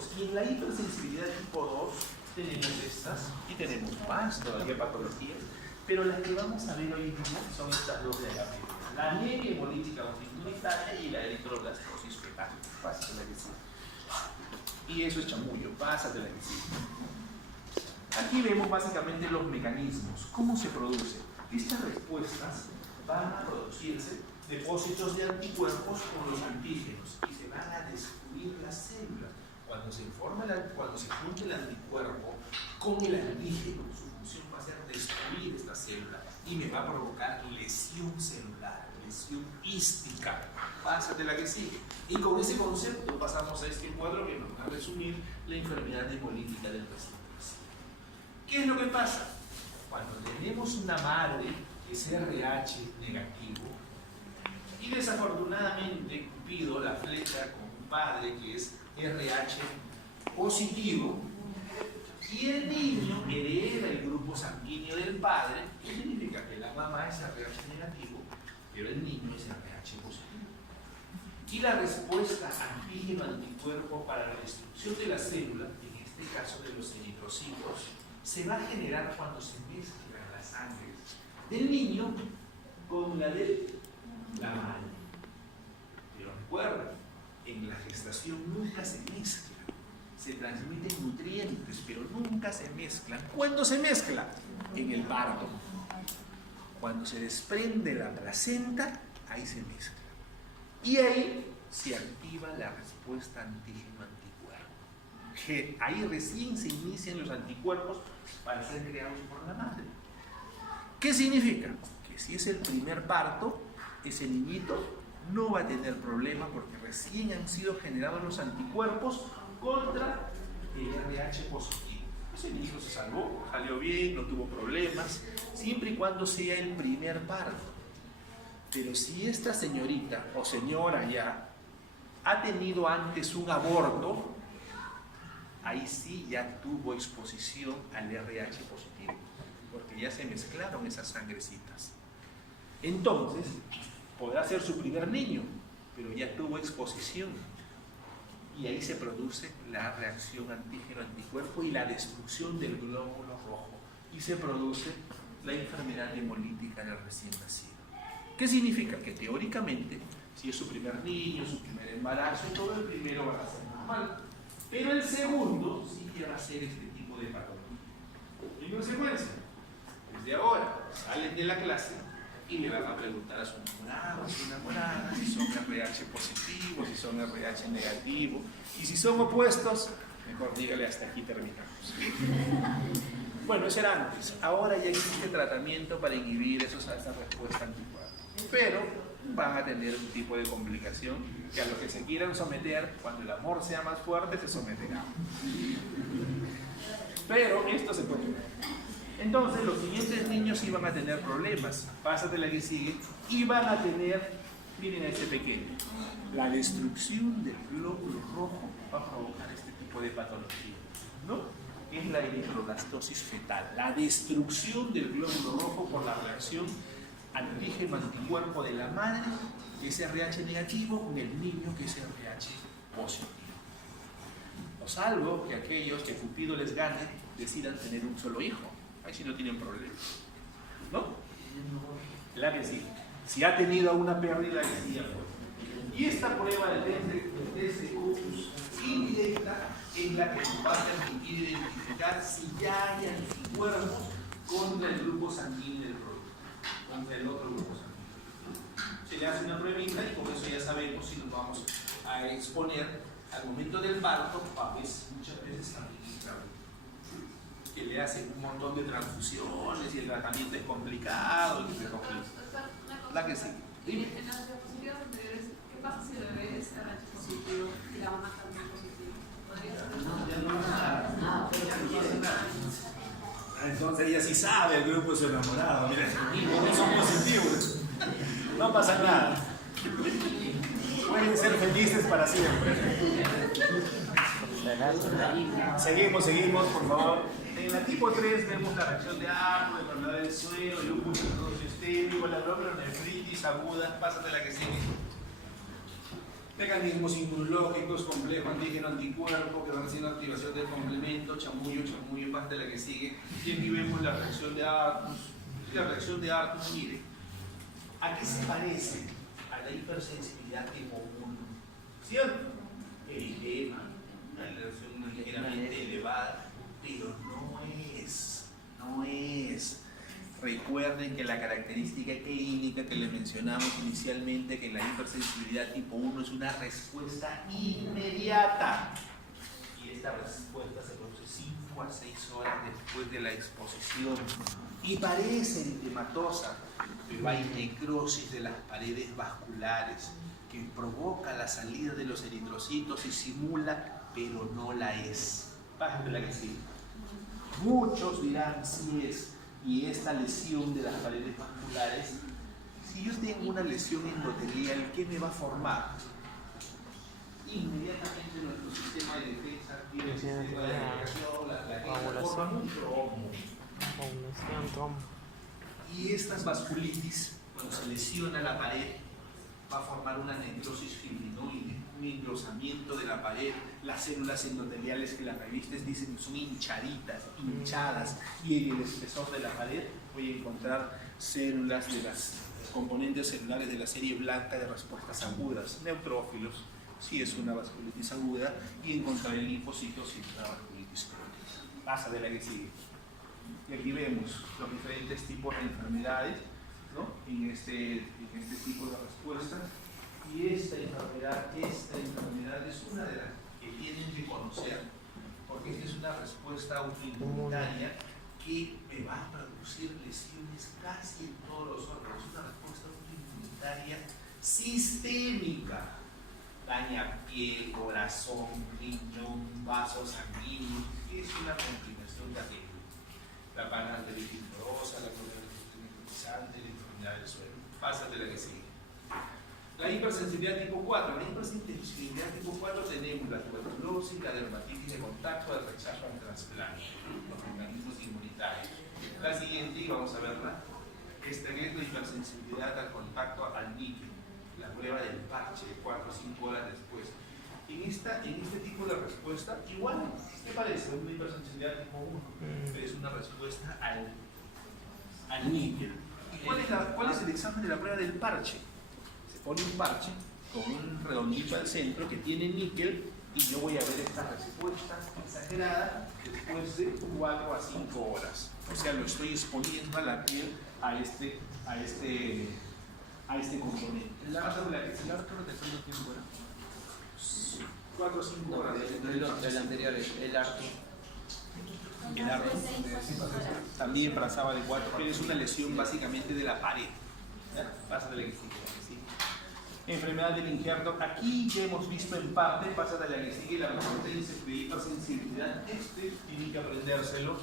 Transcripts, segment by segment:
2. Y en la hipersensibilidad tipo 2 tenemos estas y tenemos más todavía patologías, pero las que vamos a ver hoy en día son estas dos de acá. La anemia hemolítica multitudinaria y la eritroblastosis fetal. Pásatela que sí. Y eso es chamullo, pásatela que sí. Aquí vemos básicamente los mecanismos, cómo se produce. Estas respuestas van a producirse depósitos de anticuerpos con los antígenos y se van a destruir las células. Cuando se junte el anticuerpo con el antígeno, su función va a ser destruir esta célula y me va a provocar lesión celular, lesión ística. Pásate la que sigue. Y con ese concepto pasamos a este cuadro que nos va a resumir la enfermedad hemolítica del paciente. ¿Qué es lo que pasa? Cuando tenemos una madre que es RH negativo y desafortunadamente Cupido la flecha con un padre que es RH positivo y el niño hereda el grupo sanguíneo del padre, ¿qué significa? Que la mamá es RH negativo, pero el niño es RH positivo. Y la respuesta antígeno-anticuerpo para la destrucción de la célula, en este caso de los eritrocitos, se va a generar cuando se mezclan las sangres del niño con la de la madre. Pero recuerda, en la gestación nunca se mezclan. Se transmiten nutrientes, pero nunca se mezclan. ¿Cuándo se mezcla? En el parto. Cuando se desprende la placenta, ahí se mezcla. Y ahí se activa la respuesta antígeno-anticuerpo. Que ahí recién se inician los anticuerpos para ser creados por la madre. ¿Qué significa? Que si es el primer parto, ese niñito no va a tener problema porque recién han sido generados los anticuerpos contra el RH positivo. Ese niño se salvó, salió bien, no tuvo problemas, siempre y cuando sea el primer parto. Pero si esta señorita o señora ya ha tenido antes un aborto, ahí sí ya tuvo exposición al RH positivo, porque ya se mezclaron esas sangrecitas. Entonces, podrá ser su primer niño, pero ya tuvo exposición. Y ahí se produce la reacción antígeno-anticuerpo y la destrucción del glóbulo rojo. Y se produce la enfermedad hemolítica del recién nacido. ¿Qué significa? Que teóricamente, si es su primer niño, su primer embarazo, todo el primero va a ser normal. Pero el segundo sí que va a ser este tipo de patología. En consecuencia, desde ahora salen de la clase y le van a preguntar a su enamorado, a su enamorada, si son RH positivos, si son RH negativos, y si son opuestos, mejor dígale hasta aquí terminamos. Bueno, eso era antes. Ahora ya existe tratamiento para inhibir esa respuesta anticuerpo. Pero van a tener un tipo de complicación que a lo que se quieran someter, cuando el amor sea más fuerte, se someterá. Pero esto se puede ver. Entonces los siguientes niños iban a tener problemas, pásate la que sigue, y van a tener, miren a este pequeño, la destrucción del glóbulo rojo va a provocar este tipo de patología, ¿no? Es la eritroblastosis fetal, la destrucción del glóbulo rojo por la reacción antígeno-anticuerpo de la madre, que es RH negativo, con el niño, que es RH positivo. O salvo que aquellos que Cupido les gane decidan tener un solo hijo. Ahí sí no tienen problema, ¿no? La que sí. Si ha tenido una pérdida, que sí ya fue. Y esta prueba de test de Opus indirecta es la que nos va a permitir identificar si ya hay anticuerpos contra el grupo sanguíneo del producto, contra el otro grupo sanguíneo. Se le hace una pruebita y con eso ya sabemos si nos vamos a exponer al momento del parto, papás muchas veces también que le hacen un montón de transfusiones y el tratamiento es complicado y se complica. La que sí. Dime. En las diapositivas anteriores, ¿qué pasa si el bebé es RH positivo y la mamá también positivo? ¿Podría ser? No pasa nada. Entonces ella sí sabe el grupo de su enamorado. Mira, no son positivos. No pasa nada. Pueden ser felices para siempre. Seguimos, por favor. En la tipo 3 vemos la reacción de Arno, de enfermedad del suelo, lupus sistémico, la glomerulonefritis aguda. Pásate la que sigue. Mecanismos inmunológicos, complejo antígeno, anticuerpo, que van haciendo activación del complemento, chamullo, pasta de la que sigue. Y aquí vemos la reacción de Artus. La reacción de Artus, mire, ¿a qué se parece? A la hipersensibilidad tipo 1, ¿cierto? Eritema, una reacción ligeramente elevada, pero no es. Recuerden que la característica clínica que les mencionamos inicialmente, que la hipersensibilidad tipo 1 es una respuesta inmediata. Y esta respuesta se produce 5 a 6 horas después de la exposición. Y parece eritematosa, pero hay necrosis de las paredes vasculares que provoca la salida de los eritrocitos y simula, pero no la es. Bájate la que sigue. Muchos dirán si es. Y esta lesión de las paredes vasculares, si yo tengo una lesión endotelial, ¿qué me va a formar? Inmediatamente nuestro sistema de defensa activa el sistema de agregación, la plaqueta forma un trombo. Y estas vasculitis, cuando se lesiona la pared, va a formar una necrosis fibrinoide, un engrosamiento de la pared. Las células endoteliales que las revistas dicen son hinchaditas, hinchadas, y en el espesor de la pared voy a encontrar células de las componentes celulares de la serie blanca de respuestas agudas, neutrófilos, si es una vasculitis aguda, y encontraré linfocitos si es una vasculitis crónica. Pasa de la que sigue. Y aquí vemos los diferentes tipos de enfermedades, ¿no? en este tipo de respuestas. Y esta enfermedad es una de las que tienen que conocer, porque esta es una respuesta autoinmunitaria que me va a producir lesiones casi en todos los órganos. Es una respuesta autoinmunitaria sistémica. Daña piel, corazón, riñón, vasos sanguíneos. Es una complicación terrible. La panarteritis fibrosa, la colorectal necrotizante, la enfermedad del suelo. Pásate la que sigue. La hipersensibilidad tipo 4. La hipersensibilidad tipo 4 tenemos la tuberculosis, la dermatitis de contacto, el rechazo al trasplante, los mecanismos inmunitarios. La siguiente, y vamos a verla, esta es la hipersensibilidad al contacto al níquel, la prueba del parche, 4 o 5 horas después. En este tipo de respuesta, igual, ¿qué parece? Una hipersensibilidad tipo 1, pero es una respuesta al níquel. ¿Y cuál es el examen de la prueba del parche? Pone un parche con un redondito al centro que tiene níquel y yo voy a ver esta respuesta exagerada después de 4 a 5 horas. O sea, lo estoy exponiendo a la piel a este componente. ¿El arco rotación no tiene buena? 4 o 5 horas. El anterior, el arco. El arco también pasaba de 4, pero es una lesión básicamente de la pared. Pasa de la que sigue. Enfermedad del injerto. Aquí ya hemos visto en parte, pasa de la que sigue, la respuesta de hipersensibilidad. Tienen que aprendérselo.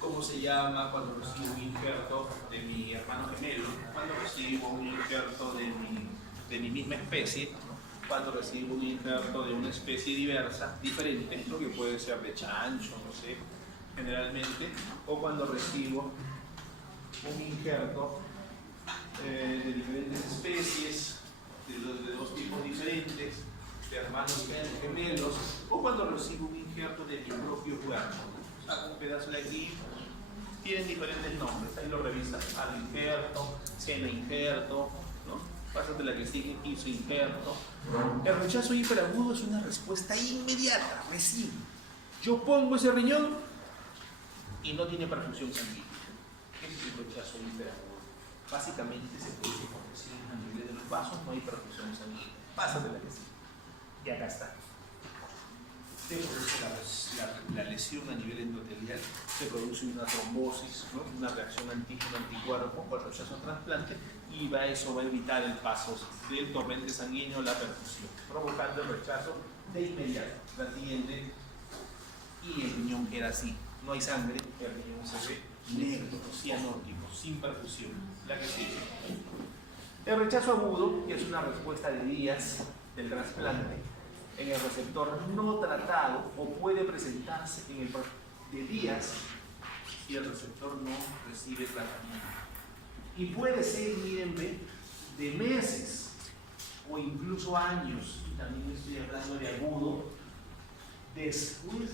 ¿Cómo se llama cuando recibo un injerto de mi hermano gemelo? Cuando recibo un injerto de mi misma especie, cuando recibo un injerto de una especie diversa, diferente, lo que puede ser de chancho, no sé, generalmente, o cuando recibo un injerto de diferentes especies, de dos tipos diferentes, de hermanos gemelos, o cuando recibo un injerto de mi propio cuerpo. Saco un pedazo de aquí, tienen diferentes nombres, ahí lo revisan, injerto, injerto, ¿no? Pásate la que sigue, injerto. El rechazo hiperagudo es una respuesta inmediata, recién. Yo pongo ese riñón y no tiene perfusión sanguínea. Ese es el rechazo hiperagudo. Básicamente se produce por presión a nivel de los vasos, no hay perfusión sanguínea. Pásate la que sigue. Y acá está. Se produce la lesión a nivel endotelial, se produce una trombosis, ¿no? Una reacción antígeno-anticuerpo o el rechazo al trasplante, y eso va a evitar el paso del torrente sanguíneo a la perfusión, provocando el rechazo de inmediato. La siguiente, y el riñón queda así, no hay sangre, el riñón se ve negro, cianótico, sin perfusión. La que sigue. El rechazo agudo, que es una respuesta de días del trasplante, en el receptor no tratado, o puede presentarse en el de días si el receptor no recibe tratamiento. Y puede ser, mírenme, de meses o incluso años, y también estoy hablando de agudo, después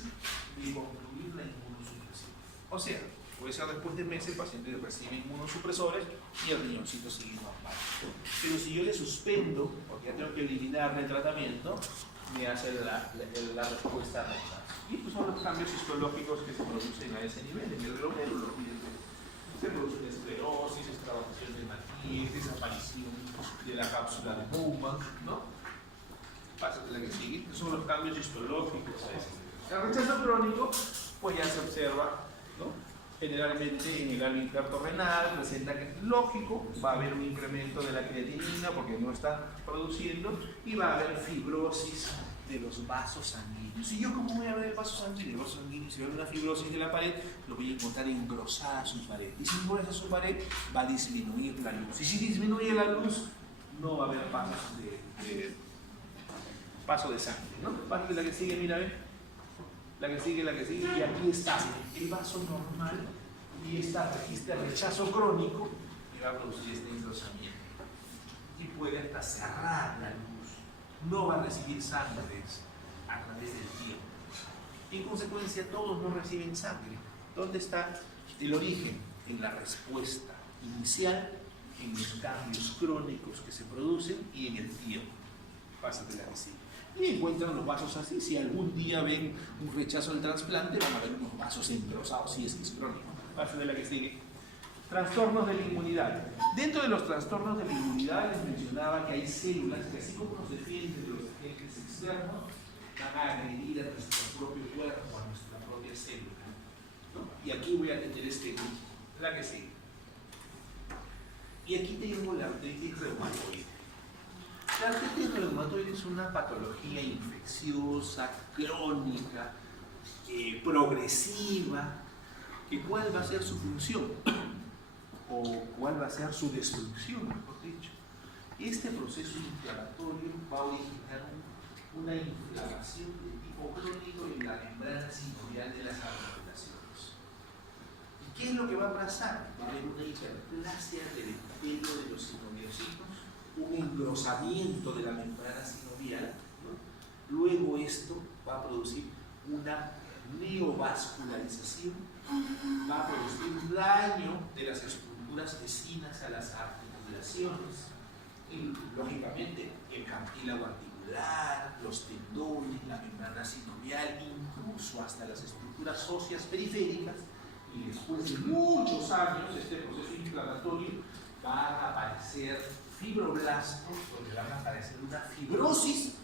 de concluir la inmunosupresión. O sea, puede ser después de meses el paciente recibe inmunosupresores y el riñoncito sigue normal. Pero si yo le suspendo, porque ya tengo que eliminarle el tratamiento, me hace la respuesta rechazo. Y estos son los cambios histológicos que se producen a ese nivel, en el glomérulo. Se produce una esclerosis, extravasación de matriz, desaparición de la cápsula de Bowman, ¿no? Pásate la que sigue. Estos son los cambios histológicos a ese nivel. El rechazo crónico, pues ya se observa, ¿no? Generalmente en el área infarto renal presenta que es lógico, va a haber un incremento de la creatinina porque no está produciendo y va a haber fibrosis de los vasos sanguíneos. ¿Y yo cómo voy a ver el vaso sanguíneo? El vaso sanguíneo, si veo una fibrosis de la pared, lo voy a encontrar engrosada su pared. Y si engrosa su pared, va a disminuir la luz. Y si disminuye la luz, no va a haber paso de sangre, ¿no? Paso de la que sigue, mira, ¿ven? La que sigue, y aquí está el vaso normal y esta registra rechazo crónico y va a producir este engrosamiento. Y puede hasta cerrar la luz. No va a recibir sangre a través del tiempo. En consecuencia, todos no reciben sangre. ¿Dónde está el origen? En la respuesta inicial, en los cambios crónicos que se producen y en el tiempo. Pásate la que sigue. Y encuentran los vasos así. Si algún día ven un rechazo al trasplante, van a ver unos vasos engrosados, si es que es crónico. Paso de la que sigue. Trastornos de la inmunidad. Dentro de los trastornos de la inmunidad les mencionaba que hay células que, así como nos defienden de los agentes externos, van a agredir a nuestro propio cuerpo, a nuestra propia célula, ¿no? Y aquí voy a tener este grupo, la que sigue. Y aquí tengo la artritis reumatoide. La artritis reumatoide es una patología infecciosa, crónica, progresiva, que cuál va a ser su función o cuál va a ser su destrucción, mejor dicho. Este proceso inflamatorio va a originar una inflamación de tipo crónico en la membrana sinovial de las articulaciones. ¿Y qué es lo que va a pasar? Va a haber una hiperplasia del epitelio de los sinoviocitos, un engrosamiento de la membrana sinovial, ¿no? Luego esto va a producir una neovascularización, va a producir daño de las estructuras vecinas a las articulaciones y, lógicamente, el cartílago articular, los tendones, la membrana sinovial, incluso hasta las estructuras óseas periféricas. Y después de muchos años, este proceso inflamatorio va a aparecer fibroblastos, donde van a aparecer una fibrosis,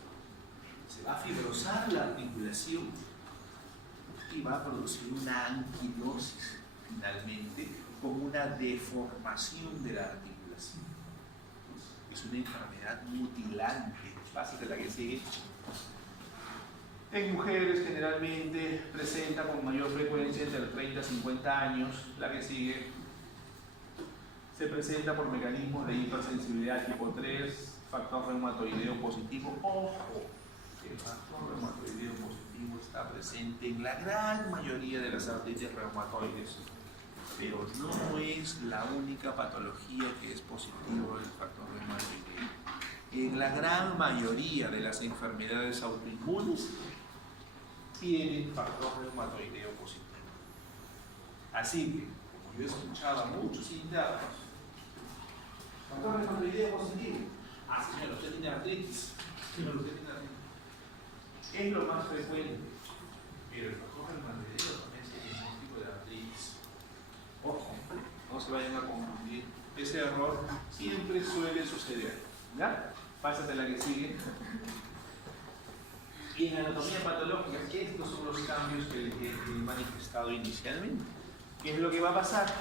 se va a fibrosar la articulación y va a producir una anquilosis finalmente, con una deformación de la articulación. Es una enfermedad mutilante. Pásate la que sigue. En mujeres generalmente presenta con mayor frecuencia entre los 30 y 50 años. La que sigue se presenta por mecanismos de hipersensibilidad tipo 3, factor reumatoideo positivo. Ojo, el factor reumatoideo positivo está presente en la gran mayoría de las artritis reumatoides, pero no es la única patología que es positivo del factor reumatoideo. En la gran mayoría de las enfermedades autoinmunes tienen factor reumatoideo positivo. Así que, como yo escuchaba a muchos internos, factor reumatoideo positivo. Ah, señor, usted tiene artritis. Señor, usted tiene artritis. Es lo más frecuente, pero el factor reumatoideo también es el diagnóstico de artritis. Ojo, no se vayan a confundir. Ese error siempre suele suceder. ¿Ya? Pásate la que sigue. Y en anatomía patológica, estos son los cambios que les he manifestado inicialmente. ¿Qué es lo que va a pasar?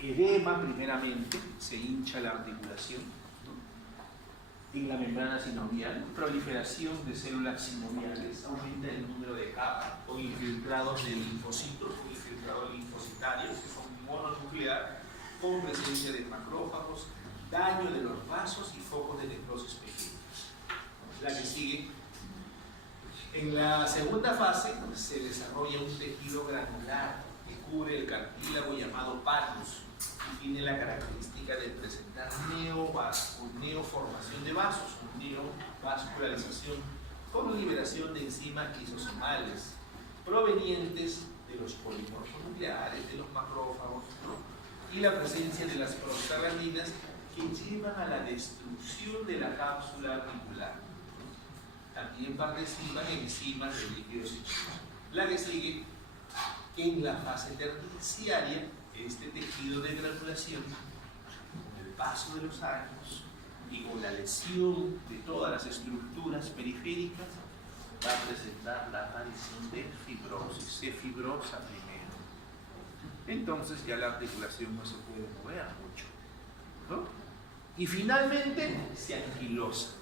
Edema, primeramente, se hincha la articulación, ¿no? En la membrana sinovial, proliferación de células sinoviales, aumenta el número de capas o infiltrados de linfocitos o infiltrados linfocitarios, que son mononuclear, con presencia de macrófagos, daño de los vasos y focos de necrosis pequeños. La que sigue. En la segunda fase se desarrolla un tejido granular en cubre el cartílago llamado palus y tiene la característica de presentar neoformación de vasos, neovascularización con liberación de enzimas lisosomales provenientes de los polimorfos nucleares, de los macrófagos, ¿no? Y la presencia de las prostaglandinas que llevan a la destrucción de la cápsula articular. También participan enzimas del líquido sinovial. La que sigue, en la fase terciaria, este tejido de granulación, con el paso de los años y con la lesión de todas las estructuras periféricas, va a presentar la aparición de fibrosis, se fibrosa primero. Entonces ya la articulación no se puede mover mucho, ¿no? Y finalmente se anquilosa,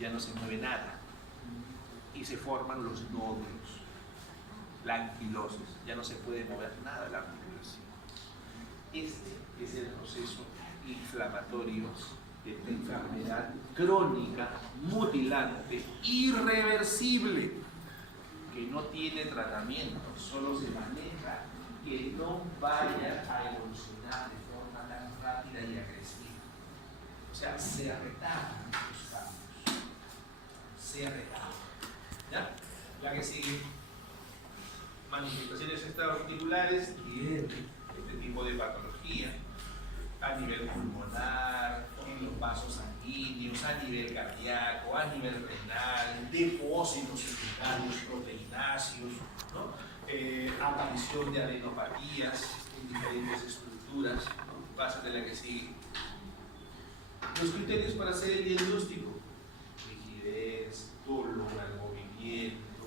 ya no se mueve nada y se forman los nódulos, la anquilosis, ya no se puede mover nada la articulación. Este es el proceso inflamatorio de esta enfermedad crónica, mutilante, irreversible, que no tiene tratamiento, solo se maneja que no vaya a evolucionar de forma tan rápida y agresiva. O sea, se retardan los cambios. Se retardan. ¿Ya? La que sigue. Manifestaciones extraarticulares y este tipo de patología a nivel pulmonar, en los vasos sanguíneos, a nivel cardíaco, a nivel renal, depósitos secundarios proteináceos, ¿no? Aparición de adenopatías en diferentes estructuras, ¿no? Pásate la que sigue. Los criterios para hacer el diagnóstico: rigidez, dolor al movimiento,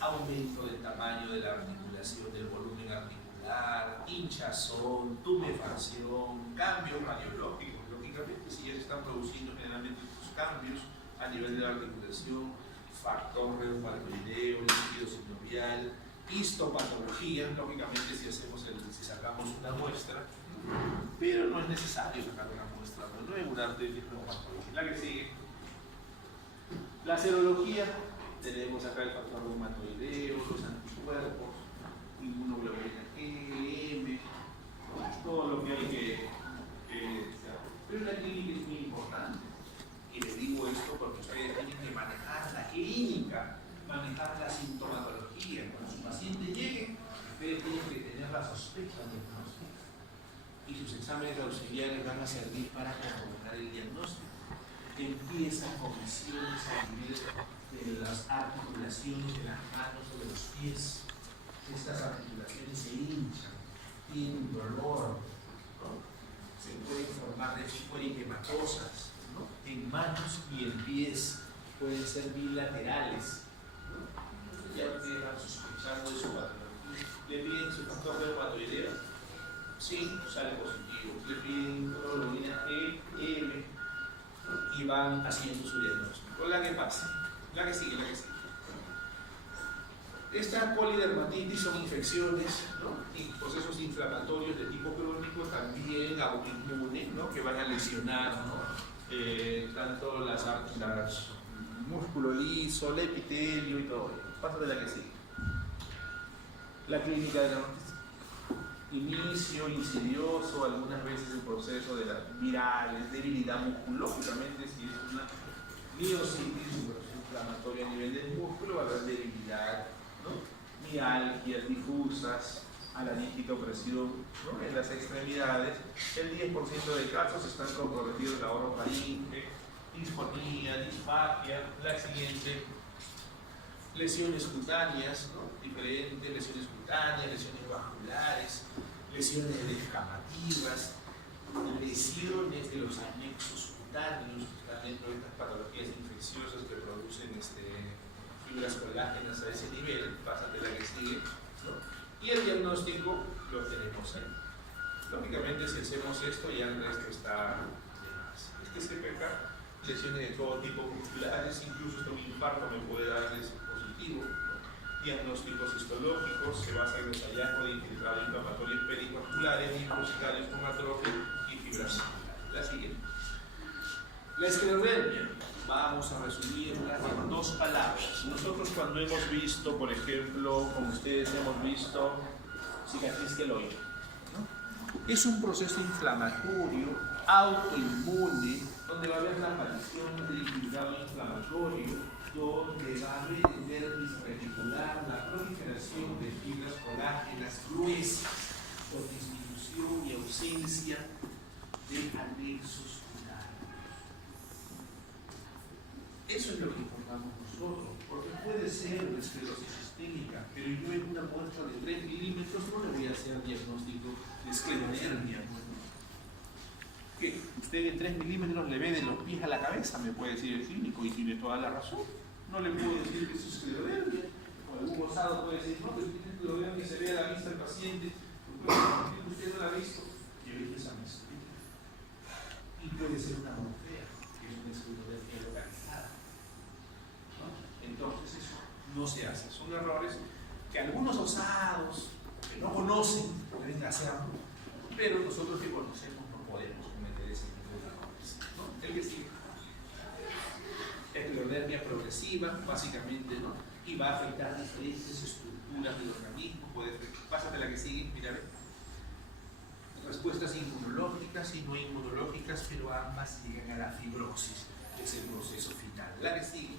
aumento del tamaño de la articulación, del volumen articular, hinchazón, tumefacción, cambios radiológicos. Lógicamente, si ya se están produciendo generalmente estos cambios a nivel de la articulación, factor reumatoideo, líquido sinovial, histopatología, lógicamente si sacamos una muestra, pero no es necesario sacar una muestra, no es una artritis reumatoide. La que sigue, la serología, tenemos acá el factor reumatoideo, los anticuerpos, inmunoglobulina E, M, todo lo que hay que pero la clínica es muy importante, y les digo esto porque ustedes tienen que manejar la clínica, manejar la sintomatología. Cuando su paciente llegue, ustedes tienen que tener la sospecha diagnóstica y sus exámenes auxiliares van a servir para corroborar el diagnóstico. Empiezan con lesiones a nivel de las articulaciones de las manos o de los pies. Estas articulaciones se hinchan, tienen dolor, ¿no? Se pueden formar de tipo eritematosas, ¿no? En manos y en pies, pueden ser bilaterales, ¿no? Ya ustedes van sospechando de su patología. ¿Le piden su factor reumatoideo? Sí, sale positivo. Le piden globulina E, M, y van haciendo su diagnóstico. La que pasa, la que sigue. Esta polidermatitis son infecciones, ¿no? Y procesos inflamatorios de tipo crónico, también autoinmune, ¿no? Que van a lesionar, ¿no? Tanto las músculo liso, el epitelio y todo. Pásate la que sigue. La clínica de la noticia. Inicio insidioso, algunas veces el proceso de las virales, debilidad musculosamente, si es una miositis, un proceso inflamatorio a nivel del músculo, va a haber debilidad, ¿no? Mialgias difusas, alanititopresión, ¿no? En las extremidades. El 10% de casos están comprometidos en la orofaringe, disfonía, disfagia. La siguiente, lesiones cutáneas, ¿no? Diferentes lesiones cutáneas, lesiones vasculares, lesiones descamativas, lesiones de los anexos cutáneos, que están dentro de estas patologías infecciosas que producen fibras colágenas a ese nivel. Pásate la que sigue, ¿no? Y el diagnóstico lo tenemos ahí. Lógicamente, si hacemos esto, ya el resto está de más. CPK, lesiones de todo tipo musculares, incluso hasta un infarto me puede dar ese positivo, ¿no? Diagnósticos histológicos se basa en los hallazgos de infiltrados inflamatorios perivasculares, linfocitarios con atrofia y fibras. La siguiente. La esclerodermia, vamos a resumirla en 2 palabras. Nosotros cuando hemos visto, por ejemplo, como ustedes hemos visto cicatriz queloide, ¿no? Es un proceso inflamatorio, autoinmune, donde va a haber la aparición del infiltrado inflamatorio, donde va a haber el dermis reticular, la proliferación de fibras colágenas gruesas, por disminución y ausencia de anexos cutáneos. Eso es lo que informamos nosotros, porque puede ser una esclerosis sistémica, pero yo en una muestra de 3 milímetros no le voy a hacer diagnóstico de esclerodermia. ¿Qué? Usted en 3 milímetros le ve de los pies a la cabeza, me puede decir el clínico, y tiene toda la razón. No le puedo decir que eso es esclerodermia. O algún gozado puede decir, no, que tiene esclerodermia, se ve a la vista del paciente, porque usted no la ha visto. Yo le dije esa vez. Y puede ser una morfea, que es una esclerodermia localizada. ¿No? Entonces eso no se hace. Son errores que algunos osados, que no conocen, pueden hacerlo, pero nosotros que conocemos no podemos cometer ese tipo de errores, ¿no? El que sigue. Esclerodermia progresiva, básicamente, ¿no? Y va a afectar diferentes estructuras del organismo. Pásate la que sigue, mira, ve. Respuestas inmunológicas y no inmunológicas, pero ambas llegan a la fibrosis, que es el proceso final. La que sigue.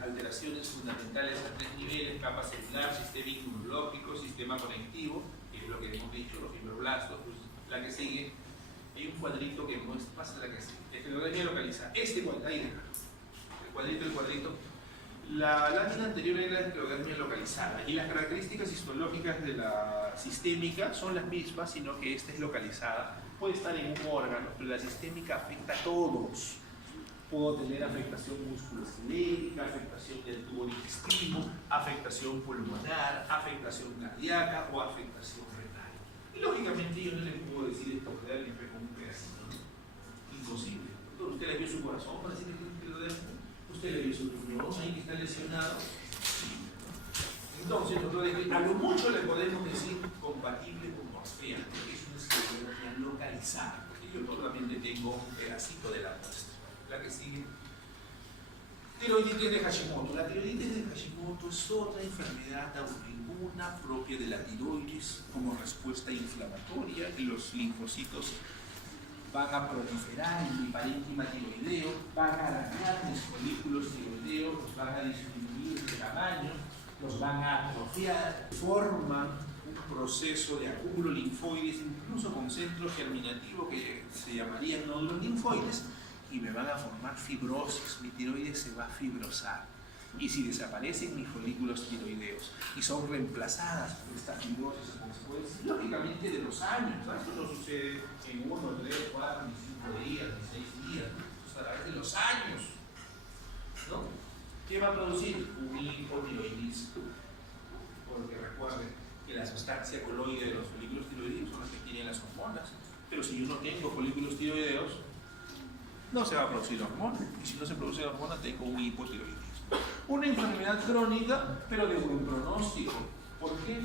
Alteraciones fundamentales a 3 niveles: capa celular, sistema inmunológico, sistema conectivo, que es lo que hemos dicho, los fibroblastos. Pues, la que sigue, hay un cuadrito que muestra, pasa la que sigue, esclerodermia localizada. Este cuadrito, ahí el cuadrito. La lámina anterior era la esclerodermia localizada, y las características histológicas de la sistémica son las mismas, sino que esta es localizada. Puede estar en un órgano, pero la sistémica afecta a todos. Puedo tener afectación musculoesquelética, afectación del tubo digestivo, afectación pulmonar, afectación cardíaca o afectación renal. Y lógicamente yo no le puedo decir esto con un pedacito, ¿no? Imposible. Entonces, usted le vio su corazón para decir que lo dejo. Usted le vio su riñón ahí que está lesionado. Entonces, nosotros a lo mucho le podemos decir compatible con morfea, porque es una esclerodermia localizada. Porque yo solamente tengo un pedacito de la muestra. La que sigue. Tiroiditis de Hashimoto. La tiroiditis de Hashimoto es otra enfermedad autoinmune propia de la tiroides como respuesta inflamatoria, y los linfocitos van a proliferar en mi parénquima tiroideo, van a dañar mis folículos tiroideos, los van a disminuir de tamaño, los van a atrofiar, forman un proceso de acúmulo linfoides, incluso con centros germinativos que se llamarían nódulos linfoides, y me van a formar fibrosis. Mi tiroides se va a fibrosar, y si desaparecen mis folículos tiroideos y son reemplazadas por esta fibrosis a consecuencia, lógicamente, de los años, ¿no? Esto no sucede en 1, 3, 4, ni 5 días, ni 6 días, ¿no? Esto es a través de los años, ¿no? ¿Qué va a producir? Un hipotiroidismo, porque recuerden que la sustancia coloide de los folículos tiroideos son las que tienen las hormonas, pero si yo no tengo folículos tiroideos, no se va a producir hormona, y si no se produce hormona, tengo un hipotiroidismo. Una enfermedad crónica, pero de buen pronóstico. ¿Por qué?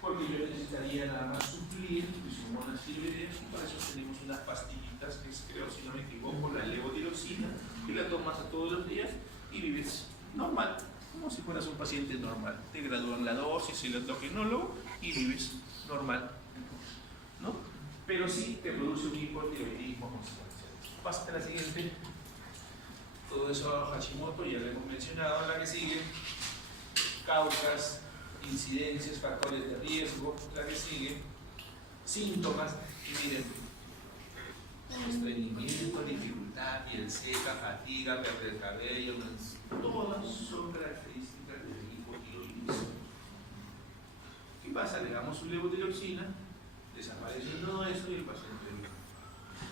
Porque yo necesitaría nada más suplir mis hormonas tiroideas, y para eso tenemos unas pastillitas que creo, si no me equivoco, la levotiroxina, que la tomas a todos los días y vives normal, como si fueras un paciente normal. Te gradúan la dosis, el endocrinólogo, y vives normal, ¿no? Pero sí te produce un hipotiroidismo constante. Pásate a la siguiente. Todo eso Hashimoto ya lo hemos mencionado. La que sigue, causas, incidencias, factores de riesgo. La que sigue, síntomas. Y miren, estreñimiento, dificultad, piel seca, fatiga, perder cabello, todas son características del hipotiroidismo. ¿Qué pasa? Le damos su levotiroxina, desaparece todo eso y el paciente vive.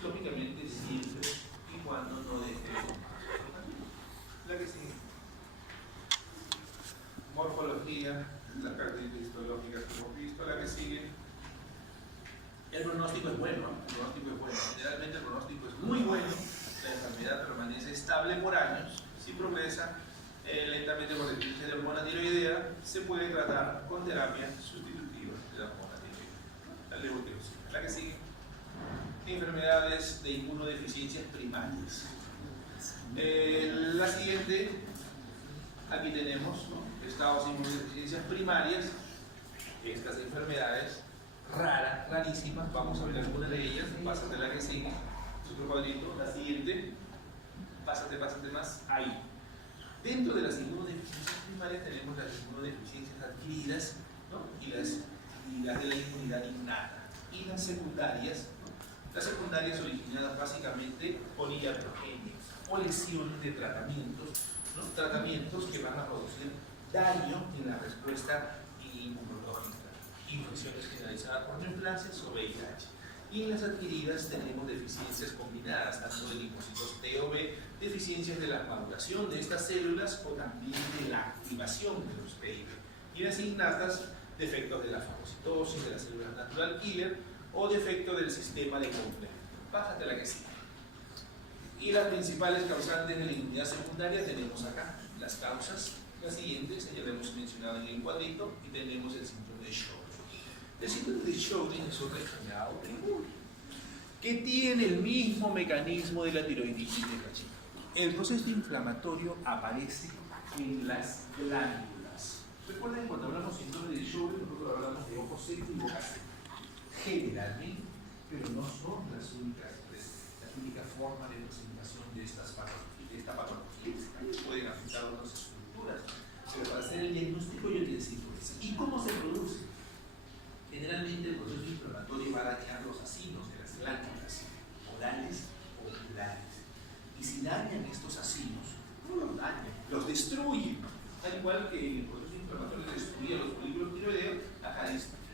Lógicamente siempre y cuando no deje de tomar. La que sigue. Morfología, las características histológicas que hemos visto. La que sigue. El pronóstico es bueno, ¿no? El pronóstico es bueno. Generalmente el pronóstico es muy bueno. La enfermedad permanece estable por años. Si progresa lentamente por deficiencia de hormona tiroidea, se puede tratar con terapia sustitutiva de la hormona tiroidea. La levotiroxina. La que sigue. Enfermedades de inmunodeficiencias primarias. La siguiente, aquí tenemos, ¿no? Estados de inmunodeficiencias primarias. estas enfermedades raras, rarísimas. Vamos a ver algunas de ellas. Pásate la que sigue. Otro cuadrito, la siguiente. Pásate más. Ahí. Dentro de las inmunodeficiencias primarias tenemos las inmunodeficiencias adquiridas, ¿no? y las de la inmunidad innata. Y las secundarias, ¿no? Las secundarias originadas básicamente por iatrogenias o lesiones de tratamientos, ¿no? Tratamientos que van a producir daño en la respuesta inmunológica, infecciones generalizadas por neoplasias o VIH. Y en las adquiridas tenemos deficiencias combinadas, tanto de linfocitos T o B, deficiencias de la maduración de estas células o también de la activación de los PIB. Y las innatas, defectos de la fagocitosis, de la célula natural killer o defecto del sistema de complemento. Bájate la que sigue. Y las principales causantes de la inmunidad secundaria tenemos acá las causas. Las siguientes, ya lo hemos mencionado en el cuadrito, y tenemos el síndrome de Sjögren. El síndrome de Sjögren es otra enfermedad autoinmune que tiene el mismo mecanismo de la tiroiditis de la chica. El proceso inflamatorio aparece en las glándulas. Recuerden, cuando hablamos de síndrome de Sjögren, nosotros hablamos de ojo seco y boca seca. Generalmente, pero no son las únicas formas de presentación de esta patología. Pueden afectar otras estructuras, pero para hacer el diagnóstico yo necesito eso. ¿Y cómo se produce? Generalmente el proceso inflamatorio va a dañar los acinos de las glándulas orales o oculares. Y si dañan estos acinos, no los dañan, los destruyen. Al igual que el proceso inflamatorio destruye los folículos tiroideos, acá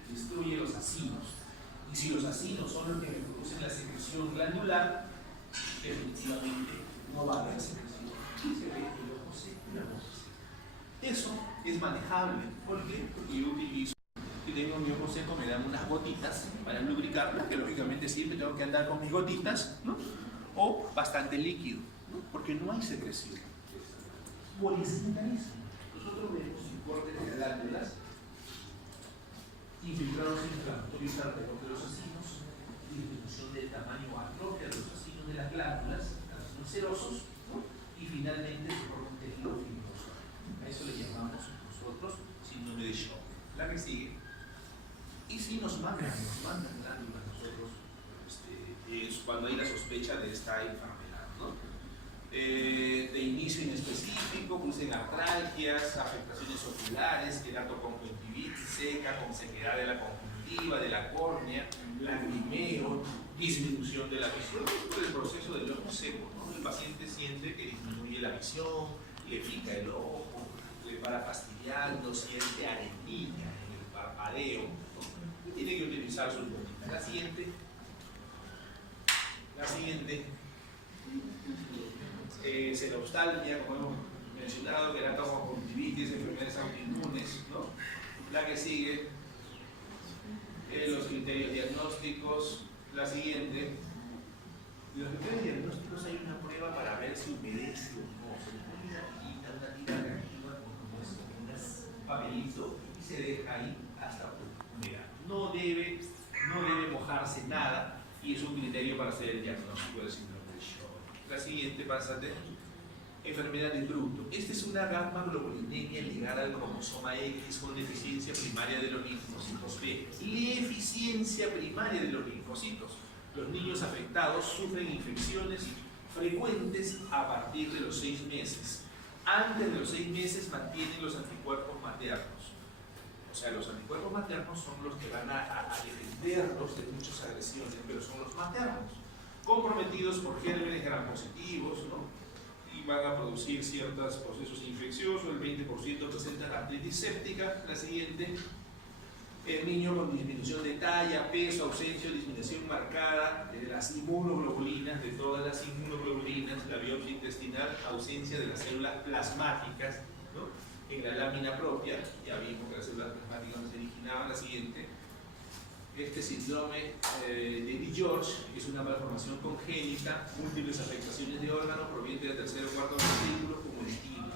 destruye los acinos. Y si los acinos son los que producen la secreción glandular, definitivamente no va a haber secreción. Y se ve el ojo seco y la boca seca. Eso es manejable. ¿Por qué? Porque yo utilizo, si tengo mi ojo seco, me dan unas gotitas para lubricarlo, que lógicamente siempre tengo que andar con mis gotitas, ¿no? O bastante líquido, ¿no? Porque no hay secreción. Por ese mecanismo, nosotros vemos cortes de glándulas, infiltrados inflamatorios alrededor de los acinos, disminución del tamaño o atrofia de los acinos de las glándulas, acinos serosos, ¿no? Y finalmente se forma un tejido fibroso. A eso le llamamos nosotros síndrome de Sjögren. La que sigue. Y si nos mandan glándulas nosotros, es cuando hay la sospecha de esta enfermedad, ¿no? De inicio inespecífico, producen artralgias, afectaciones oculares, queratoconjuntivitis seca, con sequedad de la conjuntiva, de la córnea, lagrimeo, disminución de la visión. Por el proceso del ojo seco, ¿no? El paciente siente que disminuye la visión, le pica el ojo, le para fastidiando, siente arenilla en el parpadeo, ¿no? Y tiene que utilizar sus gotitas. La siguiente. Xerostalgia, como hemos mencionado, queratoconjuntivitis, enfermedades autoinmunes, ¿no? La que sigue, los criterios diagnósticos. La siguiente, los criterios diagnósticos, hay una prueba para ver si humedece o no. Se le pone una tira reactiva con un papelito y se deja ahí hasta humedad. No debe mojarse nada y es un criterio para hacer el diagnóstico del síndrome de Sjögren. La siguiente, pásate. Enfermedad de Bruto. Esta es una gamma globulinemia ligada al cromosoma X con deficiencia primaria de los linfocitos B. Deficiencia primaria de los linfocitos. Los niños afectados sufren infecciones frecuentes a partir de los 6 meses. Antes de los 6 meses mantienen los anticuerpos maternos. O sea, los anticuerpos maternos son los que van a defenderlos de muchas agresiones, pero son los maternos, comprometidos por gérmenes gram positivos, ¿no? Y van a producir ciertos procesos infecciosos. El 20% presenta artritis séptica. La siguiente, el niño con disminución de talla, peso, ausencia o disminución marcada de las inmunoglobulinas, de todas las inmunoglobulinas, la biopsia intestinal, ausencia de las células plasmáticas, ¿no? En la lámina propia, ya vimos que las células plasmáticas no se originaban. La siguiente, este síndrome de George, que es una malformación congénita, múltiples afectaciones de órganos, proveniente del tercer o cuarto ventrículo, como el timo.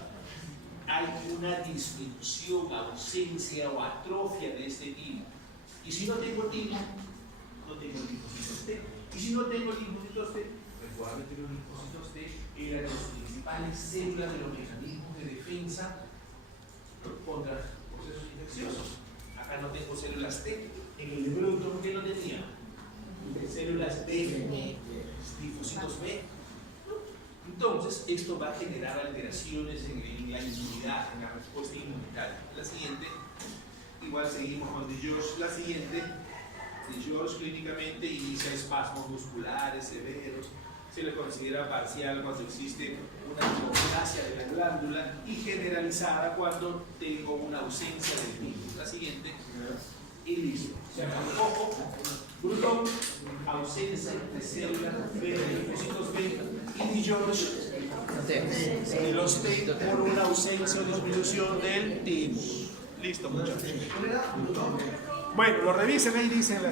Hay una disminución, ausencia o atrofia de este timo. Y si no tengo timo, no tengo linfocitos T. Y si no tengo linfocitos T, recuerden que los linfocitos T eran las principales células de los mecanismos de defensa contra procesos infecciosos. Acá no tengo células T. En el de Bruton, ¿qué no tenía? Células B, linfocitos B. Entonces, esto va a generar alteraciones en la inmunidad, en la respuesta inmunitaria. La siguiente, igual seguimos con de George. La siguiente, de George clínicamente inicia espasmos musculares severos. Se le considera parcial cuando existe una hipoplasia de la glándula y generalizada cuando tengo una ausencia del timo. La siguiente, y listo. Se acabó. Ojo, Bruton, ausencia de células B, de linfocitos B, y de George, de los T por una ausencia o disminución del timo. Listo, muchachos. Bueno, lo revisen ahí, dicen la